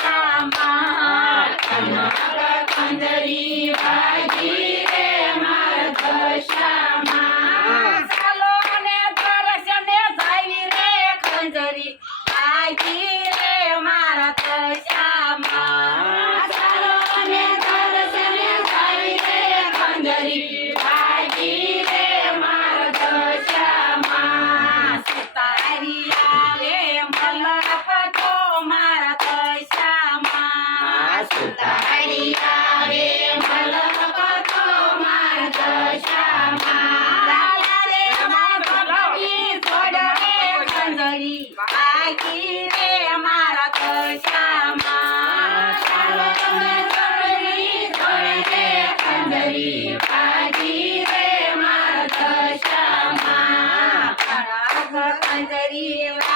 ಸಮ ಕಂಡರಿ ಭಾಗಿ Yeah.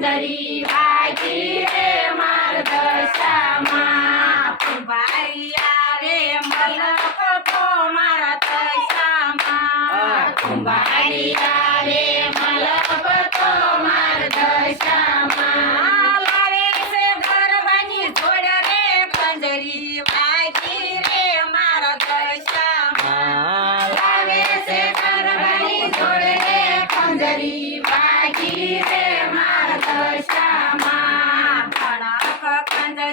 जरी आगी रे मार्ग श्यामा रे मलप तो मार्ग श्यामा लारे से घर बनी छोड़ रे पंजरी आगी रे मार्ग श्यामा लारे से घर बनी छोड़ रे पंजरी बाकी रे